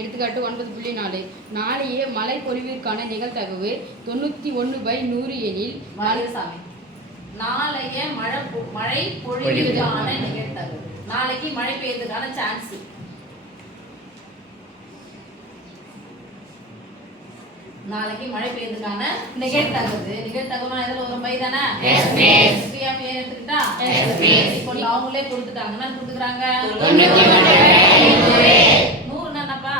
எடுத்துக்காட்டு 9.4 நாளைய மழை பொழிவிற்கான நிகழ்தகவு 91/100 எனில் மலைசாமி நாளைய மழை பொழிவிற்கான நிகழ்தகவு நாளைக்கு மழை பெய்யறதுக்கான சான்ஸ் நாளைக்கு மழை பெய்யறதுக்கான நிகழ்தகவுனா எதுல வரும் பை தானே SPF எடுத்துக்கிட்டா இப்போ அவங்களே கொடுத்துட்டாங்கன்னா கொடுத்துக்கறாங்க 100 என்னப்பா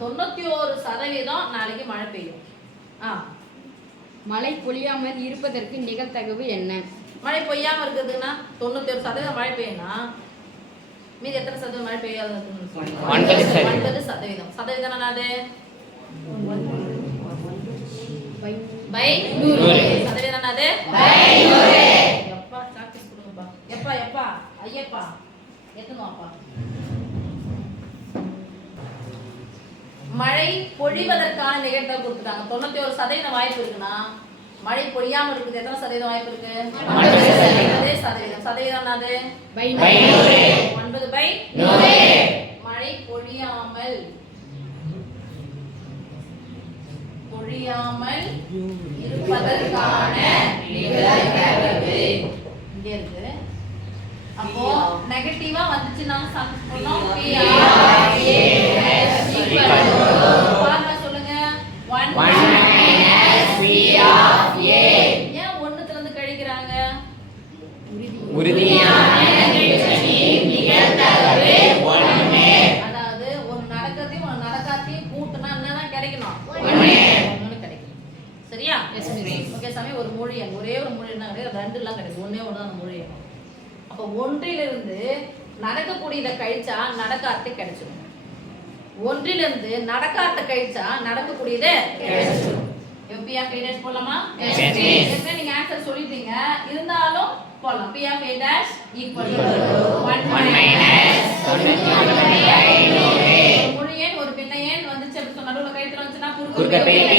91% நாளைக்கு மழை பெய்யும் மழை பொழியாமல் இருப்பதற்கு நிகழ்தகவு என்ன? மழை பொய்யாம இருக்குதுன்னா 91% மழை பெய்யும்னா மீதி எத்தனை சதவீதம் மழை பெய்யாத 9%. சதவீதம் என்னது பை 100. சதவீதம் என்னது பை 100. எப்பா சாக்ஸ் கொடுங்கப்பா. எப்பா ஐயப்பா எத்தனோப்பா மழை பொழிவதற்கான நிகழ்தகவு கொடுத்துட்டாங்க. 91% வாய்ப்பு இருக்குன்னா மழை பொழியாம இருக்குது எத்தனை சதவீதம் வாய்ப்பு இருக்கு? 9%. சதவீதம் என்னது பை 100. 9/100. மழை பொழியாமல் இருப்பதற்கான நிகழ்தகவு இங்க இருக்கு. அப்போ நெகட்டிவா வந்துச்சுன்னா சம் பண்ணோம் சொல்லுங்க 1 - P of A. ஏன் 1 இருந்து கழிக்கிறாங்க? உறுதியான நிகழ்தகவு 1. அதாவது ஒரு நடக்காத்தையும் கூட்டினா என்னன்னா கிடைக்கணும் 1 கிடைக்கும். சரியா? ஓகே சாமி ஒரு மொழி ஒரே ஒரு மொழி என்ன கிடையாது 2 எல்லாம் கிடைக்கும். ஒண்ணே ஒண்ணு தான் மொழி. அப்ப 1லிருந்து நடக்கக்கூடியதை கழிச்சா நடக்காதது கிடைச்சிடும். 1லிருந்து நடக்காத கழிச்சா நடக்கக்கூடியது கிடைச்சிடும். P of A' போடலாமா? நீங்க ஆன்சர் சொல்லிட்டீங்க இருந்தாலும் போடலாம். P of A' = 1 - முழு எண் ஒரு பின்ன எண் வந்துச்சு அப்படி சொன்னா நடுவுல கழித்து வந்துச்சுன்னா குறுக்க பெயர்